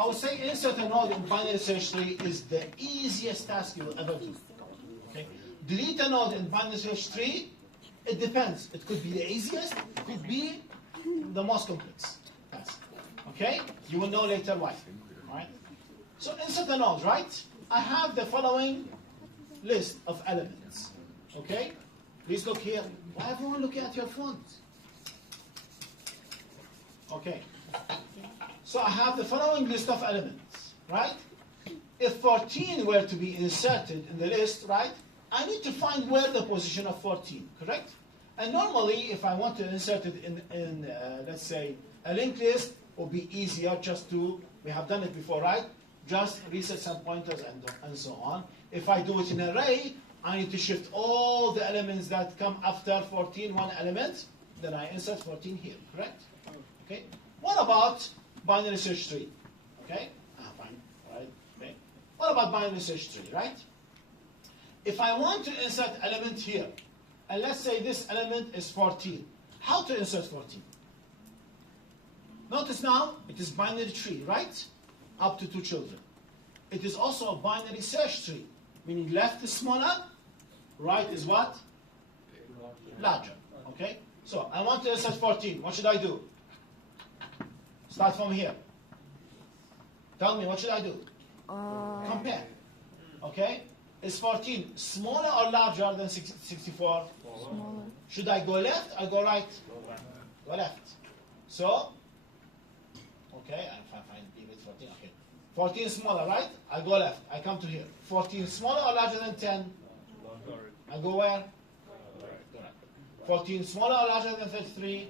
I would say insert a node in binary search tree is the easiest task you will ever do. Okay? Delete a node in binary search tree, it depends. It could be the easiest, it could be the most complex task. Okay? You will know later why. Alright? So insert a node, right? I have the following list of elements. Okay? Please look here. Why everyone looking at your phones? Okay. So I have the following list of elements, right? If 14 were to be inserted in the list, right, I need to find where the position of 14, correct? And normally, if I want to insert it in let's say, a linked list, it would be easier just to, we have done it before, right? Just reset some pointers and so on. If I do it in an array, I need to shift all the elements that come after 14, one element, then I insert 14 here, correct? Okay. What about binary search tree? Okay. Fine. Right. Okay. What about binary search tree? Right. If I want to insert element here, and let's say this element is 14, how to insert 14? Notice now it is binary tree, right? Up to 2 children. It is also a binary search tree, meaning left is smaller, right is what? Larger. Okay. So I want to insert 14. What should I do? Start from here. Tell me, what should I do? Compare. Okay? Is 14 smaller or larger than 64? Smaller. Should I go left or go right? Go left. So, okay, I'm fine. Leave it 14. Okay. 14 is smaller, right? I go left. I come to here. 14 smaller or larger than 10? I go where? 14 smaller or larger than 33?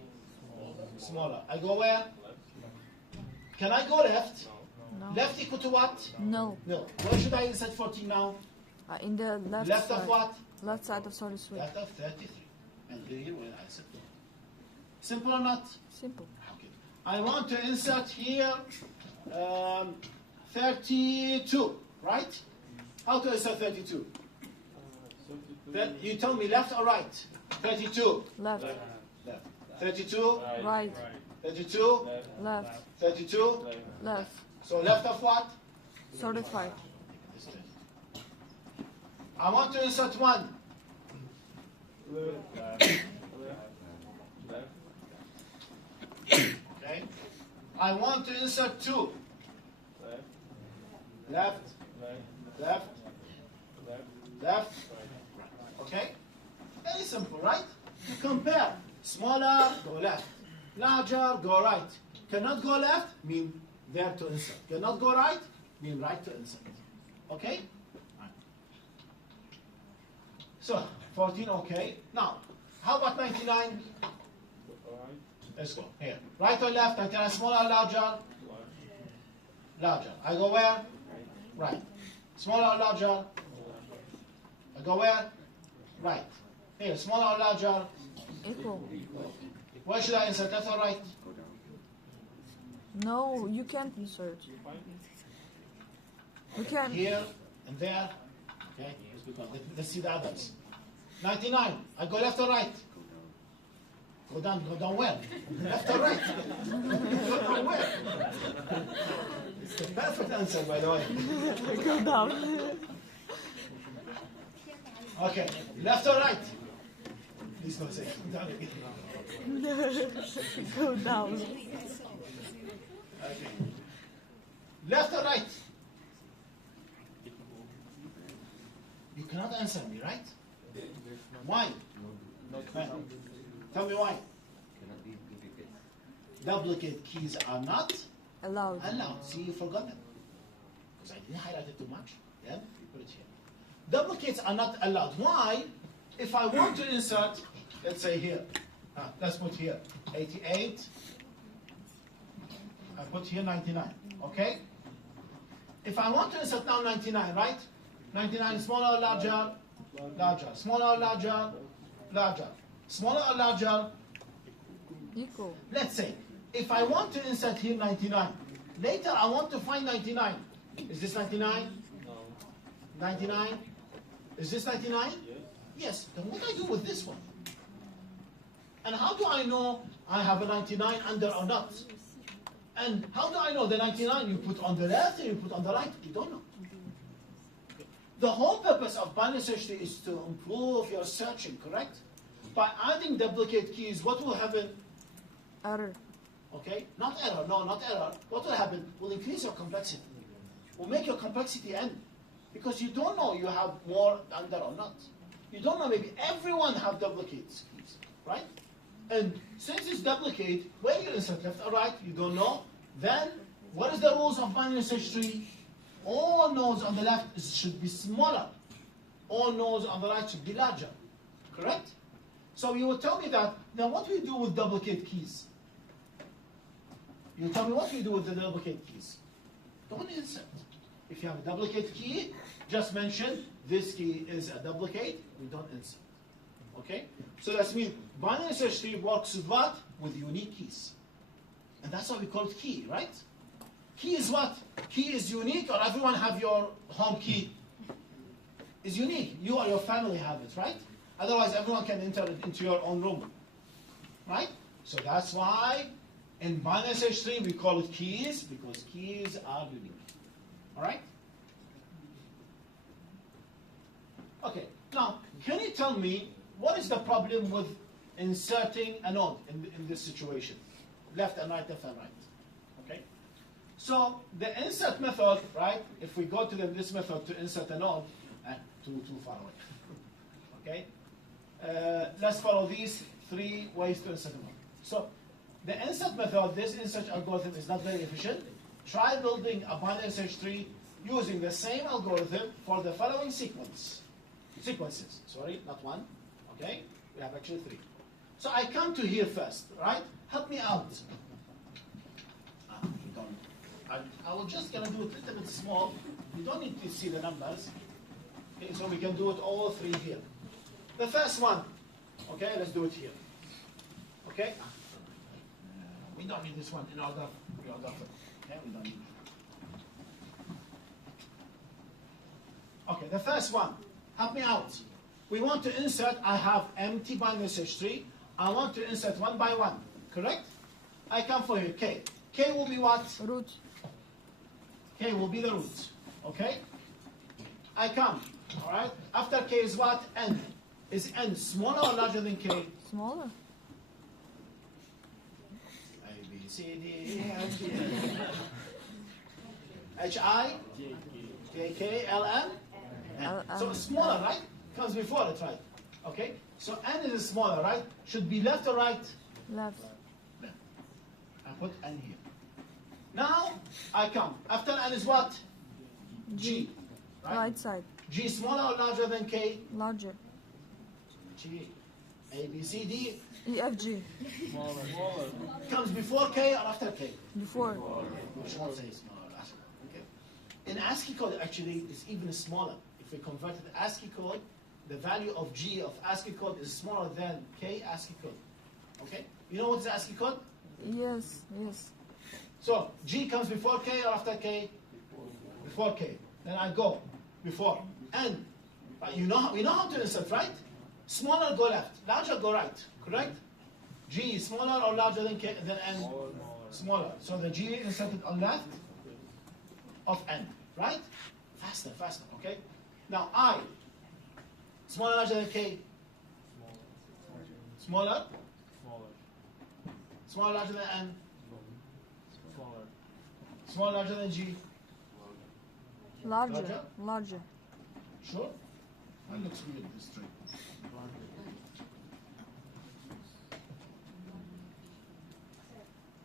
Smaller. I go where? Can I go left? No. Left equal to what? No. No. Where should I insert 14 now? In the left Left side. of what? Left side of solid suite. Left of 33. And here will I insert it. Simple or not? Simple. Okay. I want to insert here 32, right? How to insert 32? Then you tell me left or right? 32. Left. Left. 32. Right. 32. Left. 32. Left. So left of what? Solid 5. I want to insert 1. Okay. I want to insert 2. Left. Left. Left. Okay. Very simple, right? You compare. Smaller, go left. Larger, go right. Cannot go left, mean there to insert. Cannot go right, mean right to insert. Okay? So, 14, okay. Now, how about 99? Let's go. Here. Right or left? 99 smaller or larger? Larger. I go where? Right. Smaller or larger? I go where? Right. Here. Smaller or larger? Equal. Where should I insert? Left or right? No, you can't insert. You can. Here and there. Okay. Let's see the others. 99. I go left or right? Go down where? Left or right? Go down where? It's the perfect answer, by the way. Go down. Okay. Left or right? Please don't say down again. Go down. Okay. Left or right? You cannot answer me, right? Why? Tell me why. Duplicate keys are not Allowed. allowed. See, you forgot them. Because I didn't highlight it too much. Yeah? You put it here. Duplicates are not allowed. Why? If I want to insert, let's say here. Let's put here 88. I put here 99. Okay? If I want to insert now 99, right? 99 is smaller or larger? Larger. Smaller or larger? Larger. Smaller or larger? Equal. Let's say, if I want to insert here 99, later I want to find 99. Is this 99? No. 99? Is this 99? Yes. Yes. Then what do I do with this one? And how do I know I have a 99 under or not? And how do I know the 99 you put on the left and you put on the right? You don't know. The whole purpose of binary search tree is to improve your searching, correct? By adding duplicate keys, what will happen? Error. Okay, not error, no, not error. What will happen? Will increase your complexity. Will make your complexity end. Because you don't know you have more under or not. You don't know, maybe everyone have duplicate keys, right? And since it's duplicate, where you insert left or right, you don't know. Then, what is the rules of binary search tree? All nodes on the left should be smaller. All nodes on the right should be larger. Correct? So you will tell me that, then what do we do with duplicate keys? You tell me what we do with the duplicate keys. Don't insert. If you have a duplicate key, just mention this key is a duplicate, we don't insert. Okay? So that means binary search tree works with what? With unique keys. And that's why we call it key, right? Key is what? Key is unique, or everyone have your home key? Is unique. You or your family have it, right? Otherwise, everyone can enter it into your own room. Right? So that's why in binary search tree we call it keys, because keys are unique. All right? Okay. Now, can you tell me what is the problem with inserting a node in this situation? Left and right, left and right. Okay? So the insert method, right? If we go to this method to insert a node, too far away. Okay? Let's follow these 3 ways to insert a node. So the insert method, this insert algorithm is not very efficient. Try building a binary search tree using the same algorithm for the following sequences, sorry, not one. Okay? We have actually 3. So I come to here first, right? Help me out. I will just gonna do it a little bit small. You don't need to see the numbers. Okay, so we can do it all 3 here. The first one, okay, let's do it here. Okay? We don't need this one in order. Okay, we don't need it. Okay, the first one, help me out. We want to insert, I have empty binary search tree. I want to insert one by one, correct? I come for here, K. K will be what? Root. K will be the root, okay? I come, all right? After K is what? N. Is N smaller or larger than K? Smaller. A, B, C, D, E, F, G, H, I, J, K, L, M, N. So smaller, right? Comes before it, right? Okay? So N is smaller, right? Should be left or right? Left. Left. I put N here. Now, I come. After N is what? G. Right side. G smaller or larger than K? Larger. G. A, B, C, D. E, F, G. Smaller. Comes before K or after K? Before. Which one says smaller? Okay. In ASCII code, actually, it's even smaller. If we convert it to ASCII code, the value of G of ASCII code is smaller than K ASCII code. Okay? You know what is ASCII code? Yes, yes. So, G comes before K or after K? Before K. Then I go before. N. We know how to insert, right? Smaller go left, larger go right, correct? G is smaller or larger than K, than N? Smaller. So the G is inserted on left of N, right? Faster, okay? Now I, smaller or larger than K? Smaller? Smaller or larger than N? Smaller or larger than G? Larger. Larger. Sure? That looks weird, this tree.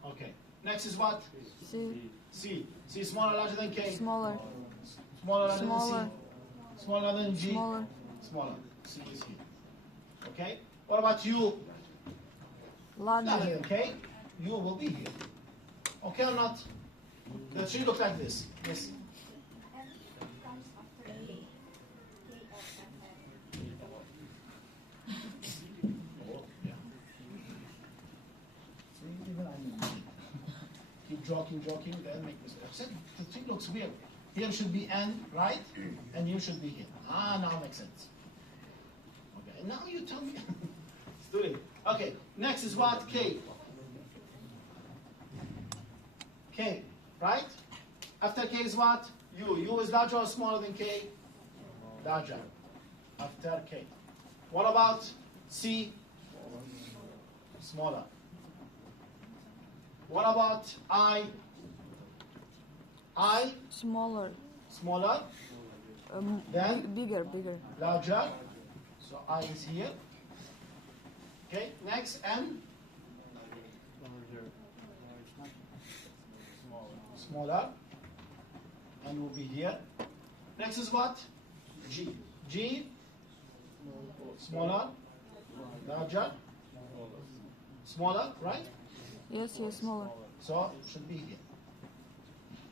Okay. Next is what? C. C. C is smaller or larger than K? Smaller. Smaller or larger Smaller. than C? Smaller than G? Smaller. Smaller. C is here. Okay? What about U? Not here, Larger. okay? U will be here. Okay or not? The tree looks like this. Yes. Keep joking, then make this. The tree looks weird. Here should be N, right? And you should be here. Now it makes sense. Okay, now you tell me. Let's do it. Okay, next is what? K. K, right? After K is what? U. U is larger or smaller than K? Larger. After K. What about C? Smaller. What about I? I? Smaller. Smaller. Then? Bigger. Larger. So I is here. Okay, next N? Smaller. N will be here. Next is what? G. G? Smaller. Larger. Smaller, right? Yes, smaller. So it should be here.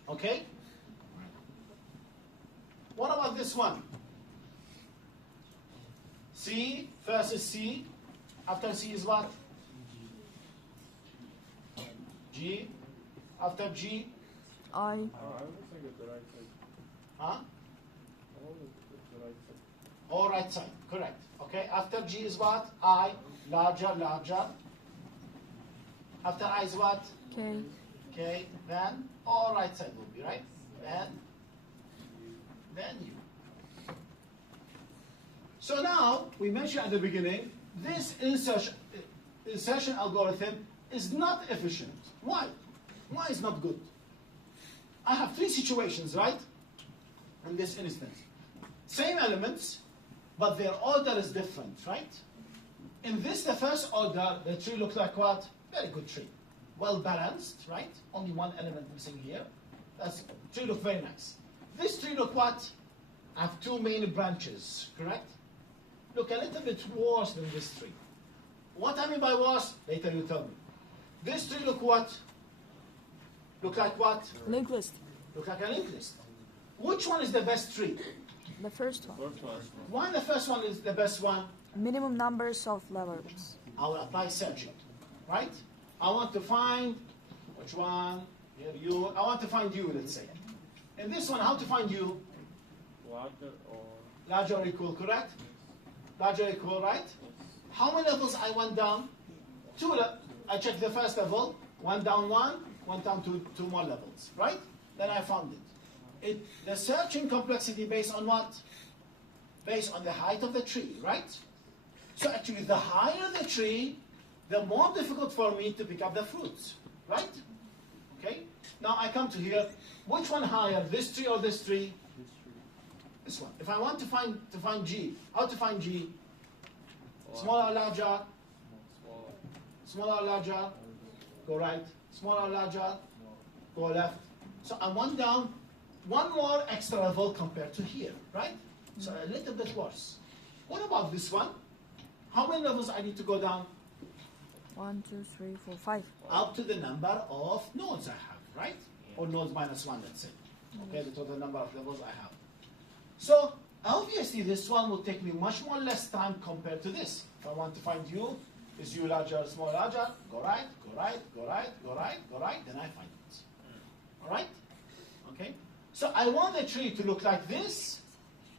Okay? What about this one? C, first is C. After C is what? G. After G? I. Huh? Or right side, correct. Okay, after G is what? I, larger. After I is what? K. K, then all right side will be, right? Then U. So now, we mentioned at the beginning, this insertion algorithm is not efficient. Why? Why is not good? I have three situations, right? In this instance. Same elements, but their order is different, right? In this, the first order, the tree looks like what? Very good tree. Well balanced, right? Only one element missing here. That's tree look very nice. This tree look what? I have two main branches, correct? Look a little bit worse than this tree. What I mean by worse, later you tell me. This tree look what? Look like what? Linked list. Look like a linked list. Which one is the best tree? The first one. Why the first one is the best one? Minimum numbers of levels. I will apply searching, right? I want to find, which one? Here, you. I want to find you, let's say. In this one, how to find you? Larger or equal, correct? Larger or equal, right? How many levels I went down? I checked the first level, one down, went down to two more levels, right? Then I found it. The searching complexity based on what? Based on the height of the tree, right? So actually, the higher the tree, the more difficult for me to pick up the fruits, right? Okay? Now I come to here. Which one higher, this tree or this tree? This one. If I want to find G, how to find G? Smaller or larger? Smaller or larger? Go right. Smaller or larger? Go left. So I'm one down, one more extra level compared to here, right? So a little bit worse. What about this one? How many levels I need to go down? 1, 2, 3, 4, 5. Up to the number of nodes I have, right? Or nodes minus 1, let's say. Okay, the total number of levels I have. So obviously this one will take me much more less time compared to this. If I want to find U, is U larger or small larger? Go right, go right, go right, go right, go right, then I find it. All right? Okay? So I want the tree to look like this,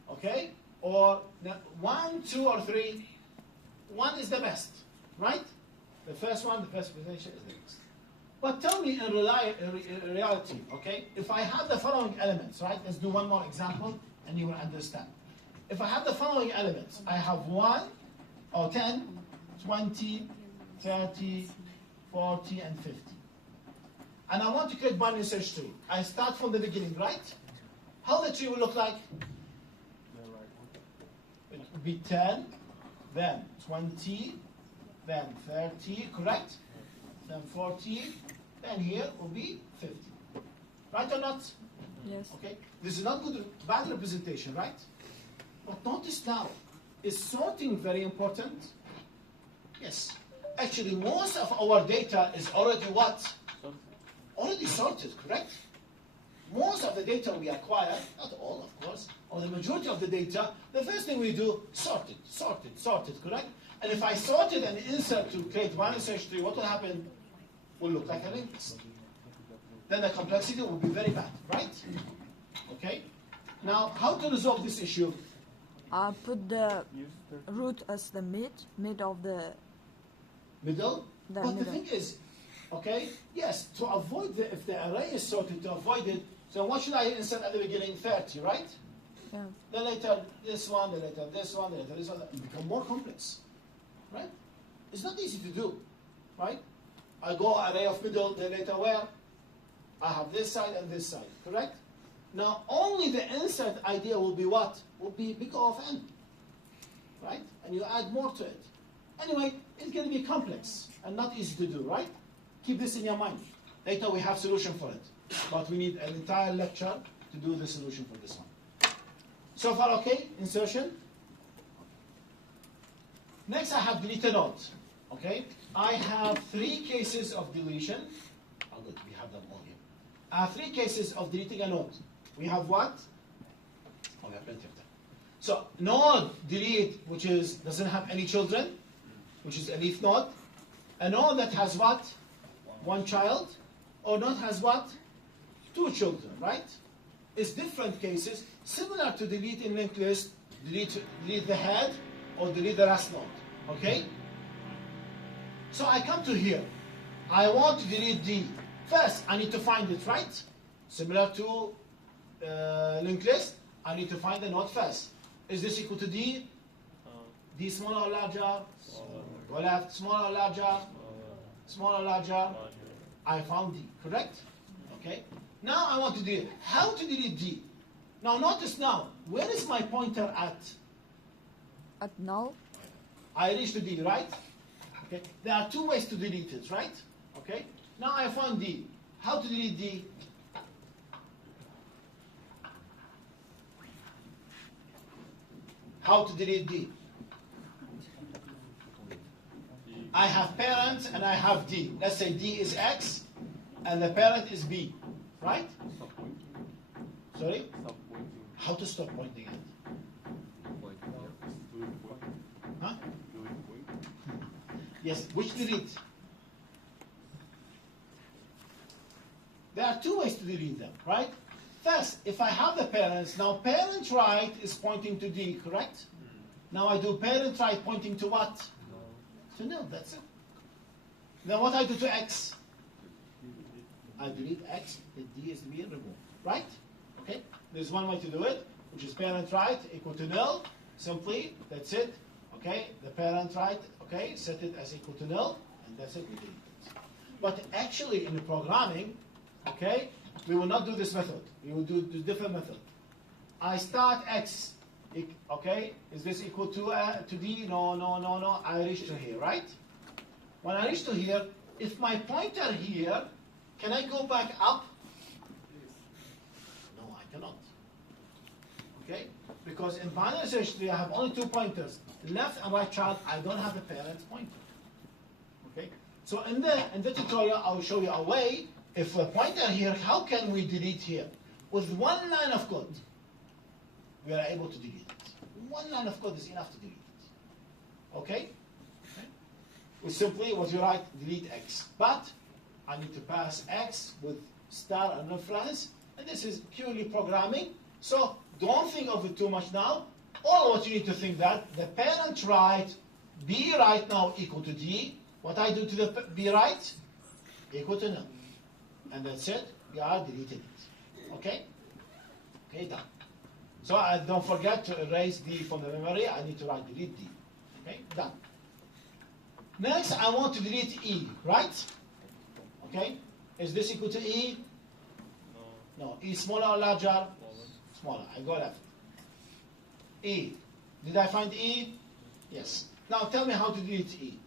okay? Or 1, 2, or 3. 1 is the best, right? The first one, the first position is the best. But tell me in reality, okay? If I have the following elements, right? Let's do one more example and you will understand. If I have the following elements, I have 1 or 10, 20, 30, 40, and 50. And I want to create binary search tree. I start from the beginning, right? How the tree will look like? It will be 10, then 20, then 30, correct? Then 40, then here will be 50. Right or not? Yes. Okay? This is not bad representation, right? But notice now, is sorting very important? Yes. Actually, most of our data is already what? Already sorted, correct? Most of the data we acquire, not all of course, or the majority of the data, the first thing we do, sort it, correct? And if I sort it and insert to create binary search tree, what will happen? Will look like a linked list. Then the complexity will be very bad, right? Okay? Now, how to resolve this issue? I put the root as the mid of the Middle? But the middle. thing is, Okay? Yes, to avoid if the array is sorted, to avoid it. So what should I insert at the beginning? 30, right? Yeah. Then later this one, then later this one, then later this one. It becomes more complex, right? It's not easy to do, right? I go array of middle, then later where? I have this side and this side, correct? Now only the insert idea will be what? Will be big O of n, right? And you add more to it. Anyway, it's going to be complex and not easy to do, right? Keep this in your mind. Later we have solution for it. But we need an entire lecture to do the solution for this one. So far okay? Insertion? Next I have delete a node. Okay? I have 3 cases of deletion. Oh good, we have them all here. I have 3 cases of deleting a node. We have what? Oh, we have plenty of them. So node delete, which doesn't have any children, which is a leaf node. A node that has what? 1 child. Or node has what? 2 children, right? It's different cases, similar to delete in linked list, delete the head, or delete the last node. Okay? So I come to here. I want to delete D. First, I need to find it, right? Similar to linked list, I need to find the node first. Is this equal to D? D smaller or larger? Go left, smaller or larger? Smaller or larger? I found D, correct? Okay. Now I want to delete. How to delete D? Now notice now, where is my pointer at? At null. I reach to D, right? Okay. There are 2 ways to delete it, right? Okay. Now I found D. How to delete D? How to delete D? I have parent and I have D. Let's say D is X and the parent is B, right? Sorry? How to stop pointing it? Huh? Yes, which delete? There are 2 ways to delete them, right? First, if I have the parents, now parent right is pointing to D, correct? Now I do parent right pointing to what? To nil, that's it. Then what I do to X? I delete X, the D is being removed, right? Okay, there's one way to do it, which is parent right equal to nil, simply, that's it. Okay, the parent right, okay, set it as equal to nil, and that's it, we delete it. But actually in the programming, okay, we will not do this method. We will do the different method. I start X, okay, is this equal to D? No, no, no, no, I reach to here, right? When I reach to here, if my pointer here, can I go back up? No, I cannot. Okay? Because in binary search tree, I have only 2 pointers, left and right child. I don't have a parent pointer. Okay? So in the tutorial, I will show you a way. If a pointer here, how can we delete here? With 1 line of code, we are able to delete it. 1 line of code is enough to delete it. Okay? We simply, what you write, delete X. But I need to pass X with star and reference, and this is purely programming. So don't think of it too much now. All what you need to think that the parent right, B right now equal to D. What I do to the B right? Equal to nil. And that's it. We are deleting it. Okay? Okay, done. So I don't forget to erase D from the memory. I need to write delete D. Okay, done. Next, I want to delete E, right? Okay? Is this equal to E? No. E smaller or larger? Smaller. I go left. E. Did I find E? Yes. Now tell me how to delete E.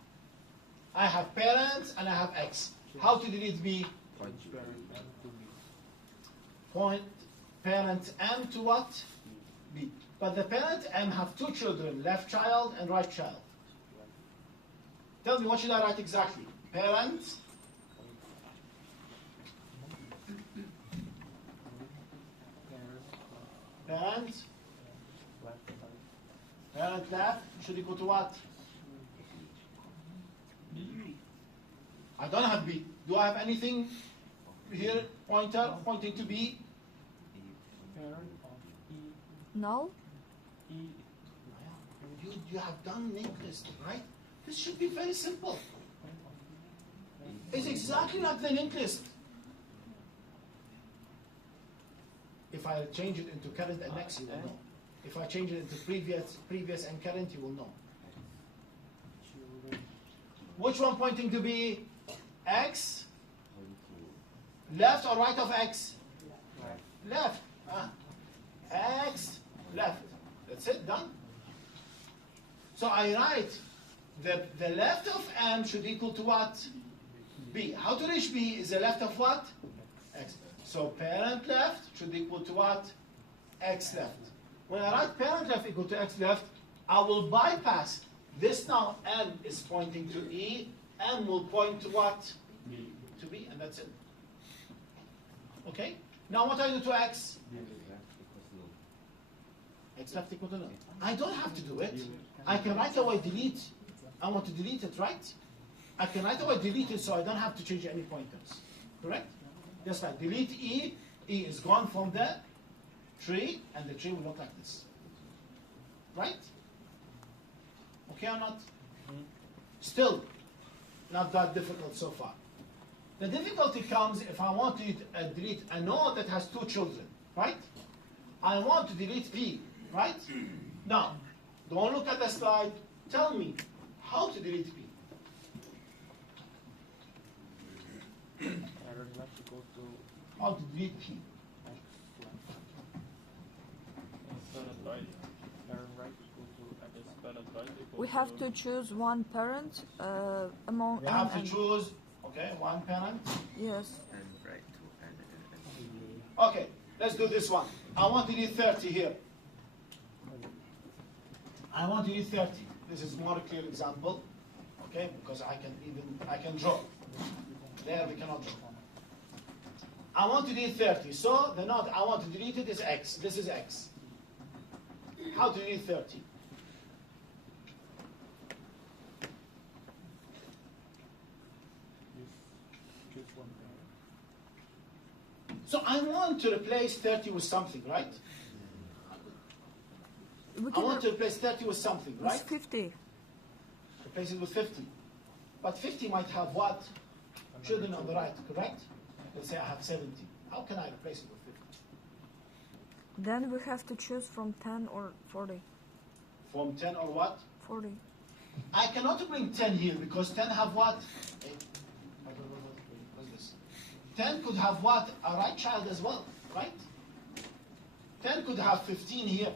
I have parents and I have X. How to delete B? Point parent M to what? B. But the parent M have 2 children, left child and right child. Tell me, what should I write exactly? Parent. Parent. Parent left should equal to what? I don't have B. Do I have anything here? Pointer pointing to B? Null. You have done linked list, right? This should be very simple. It's exactly like the linked list. If I change it into current and next, you will know. If I change it into previous and current, you will know. Which one pointing to be X? Left or right of X? Left. X, left. That's it, done. So I write the left of M should equal to what? B. How to reach B is the left of what? X. So parent left should equal to what? X left. When I write parent left equal to X left, I will bypass. This now M is pointing to E. M will point to what? To B, and that's it. Okay? Now what I do to X? X left equal to none. I don't have to do it. I can right away delete. I want to delete it, right? I can right away delete it so I don't have to change any pointers. Correct? Just like delete E. E is gone from the tree, and the tree will look like this. Right? Okay or not? Still, not that difficult so far. The difficulty comes if I want to delete a node that has two children, right? I want to delete P, right? Now, don't look at the slide. Tell me how to delete P. How to delete P? We have to choose one parent among We have to choose, okay, one parent. Yes. Okay, let's do this one. I want to delete 30 here. I want to delete 30. This is more clear example, okay, because I can draw. There we cannot draw. I want to delete 30. So the node I want to delete it is X. This is X. How to delete 30? So I want to replace 30 with something, right? I want to replace 30 with something, right? It's 50. Replace it with 50. But 50 might have what? Children on the right, correct? Let's say I have 70. How can I replace it with 50? Then we have to choose from 10 or 40. From 10 or what? 40. I cannot bring 10 here because 10 have what? What's this? 10 could have what? A right child as well, right? 10 could have 15 here.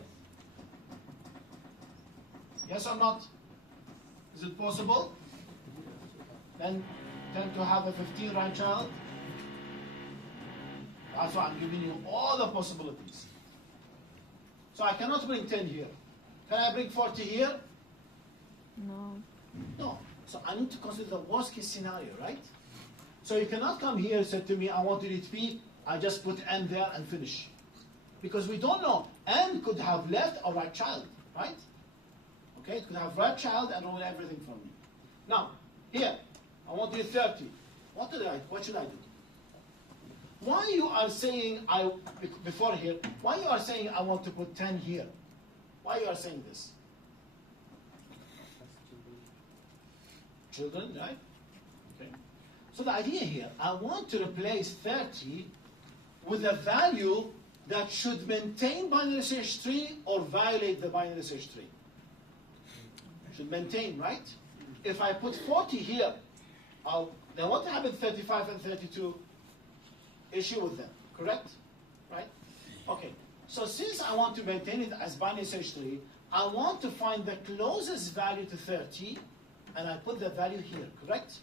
Yes or not? Is it possible? Then 10 to have a 15 right child? That's why I'm giving you all the possibilities. So I cannot bring 10 here. Can I bring 40 here? No. No. So I need to consider the worst case scenario, right? So you cannot come here and say to me, I want to delete P, I just put N there and finish. Because we don't know. N could have left or right child, right? Okay, it could have right child and ruin everything for me. Now, here, I want to delete 30. What should I do? Why you are saying, before here, why you are saying I want to put 10 here? Why you are saying this? Children, right? Okay. So the idea here, I want to replace 30 with a value that should maintain binary search tree or violate the binary search tree. Should maintain, right? If I put 40 here, then what happened 35 and 32? Issue with them, correct? Right? Okay. So since I want to maintain it as binary search tree, I want to find the closest value to 30, and I put the value here, correct?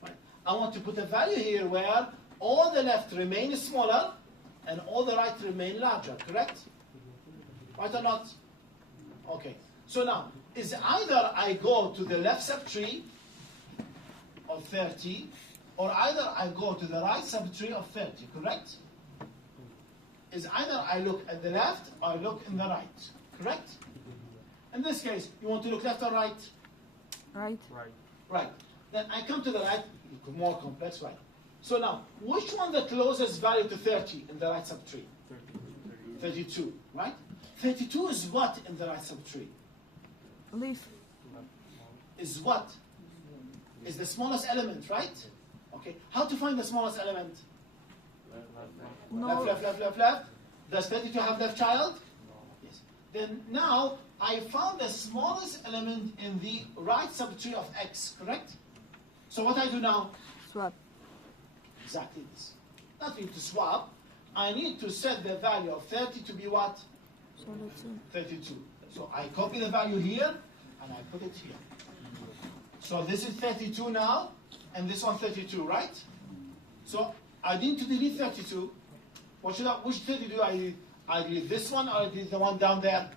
Right. I want to put a value here where all the left remain smaller and all the right remain larger, correct? Right or not? Okay. So now, is either I go to the left subtree of 30, or either I go to the right subtree of 30, correct? Is either I look at the left or I look in the right, correct? In this case, you want to look left or right? Right. Right. Then I come to the right, more complex, right? So now, which one the closest value to 30 in the right subtree? 32, right? 32 is what in the right subtree? Leaf. Is what? is the smallest element, right? Okay. How to find the smallest element? No. Left. Does 32 have left child? Yes. Then now I found the smallest element in the right subtree of x, correct? So what I do now? Swap. Exactly this. Not need to swap. I need to set the value of 30 to be what? 32. So I copy the value here and I put it here. So this is 32 now, and this one 32, right? So I need to delete 32. Which 32 I delete? I delete this one or I delete the one down there?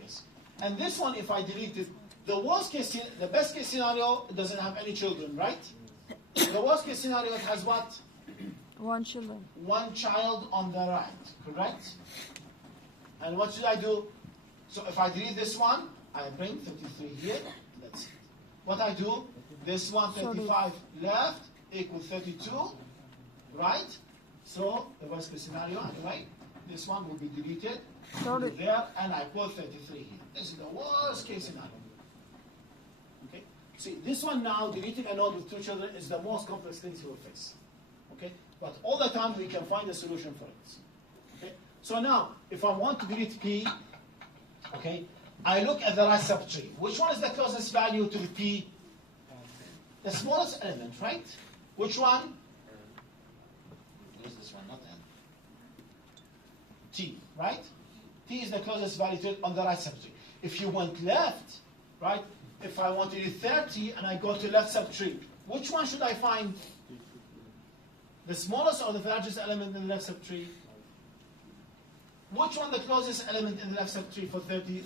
Yes. And this one, if I delete it, the best case scenario, it doesn't have any children, right? The worst case scenario, it has what? One children. One child on the right, correct? And what should I do? So if I delete this one, I bring 33 here. That's it. What I do, this one, 35 left, equals 32, right? So the worst case scenario, anyway, this one will be deleted there, and I put 33 here. This is the worst case scenario. Okay? See, this one now, deleting a node with two children, is the most complex thing you will face. Okay? But all the time we can find a solution for it. Okay? So now, if I want to delete P, okay, I look at the right subtree. Which one is the closest value to the P? The smallest element, right? Which one? Where's this one? Not N. T, right? T is the closest value to it on the right subtree. If you went left, right? If I want to do 30 and I go to left subtree, which one should I find? The smallest or the largest element in the left subtree? Which one the closest element in the left subtree for 30?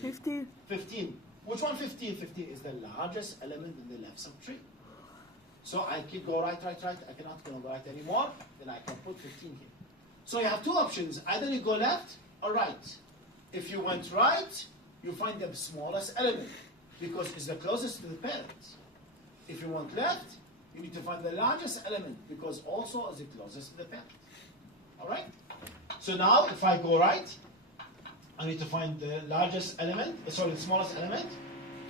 15. 15. Which one 15? 15 is the largest element in the left subtree. So I keep go right. I cannot go right anymore. Then I can put 15 here. So you have two options. Either you go left or right. If you went right, you find the smallest element because it's the closest to the parent. If you went left, you need to find the largest element because also is the closest to the parent. All right? So now, if I go right, I need to find the largest element, the smallest element.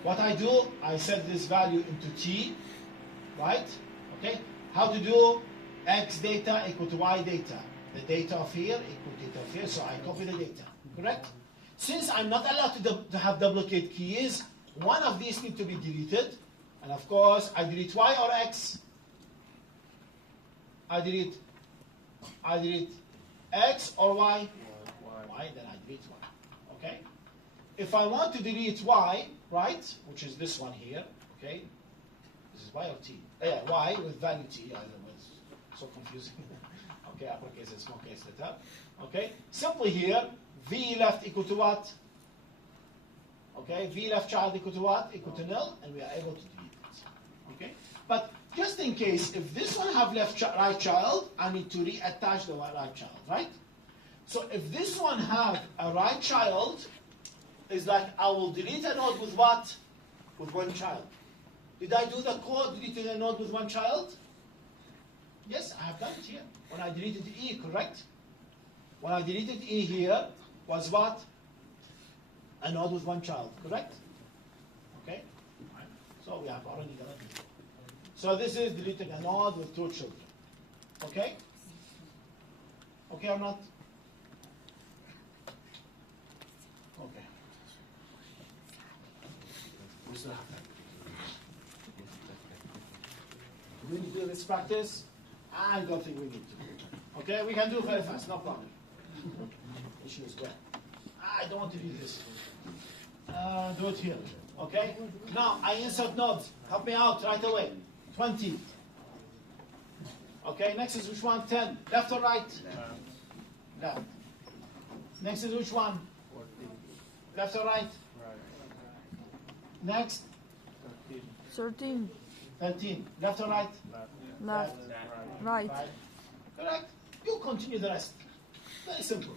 What I do, I set this value into T, right? Okay? How to do X data equal to Y data. The data of here equal to data of here, so I copy the data, correct? Since I'm not allowed to have duplicate keys, one of these need to be deleted. And of course, I delete Y or X. I delete X or Y. Y, then I delete Y. Okay? If I want to delete Y, right, which is this one here, okay? This is Y or T? Yeah, Y with value T. I don't know, it's so confusing. Okay, uppercase and small case letter. Okay? Simply here, V left equal to what? Okay, V left child equal to what? Equal to nil, and we are able to delete it. Okay? But just in case, if this one have right child, I need to reattach the right child, right? So if this one have a right child, it's like I will delete a node with what? With one child. Did I do the code deleting a node with one child? Yes, I have done it here. When I deleted E, correct? When I deleted E here, was what? A node with one child, correct? Okay? So we have already done it. So this is deleting a node with two children. Okay? Okay or not? Okay. We still have time. Do we need to do this practice? I don't think we need to. Okay, we can do it very fast, no problem. Issue is well. I don't want to do this. Do it here. Okay? Now, I insert nodes. Help me out right away. 20. Okay, next is which one? 10. Left or right? Left. Next is which one? 14. Left or right? Right. Next? 13. 13. Left or right? Left. Right. Right. Correct. You continue the rest. Very simple.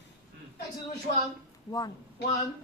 Next is which one? 1. 1.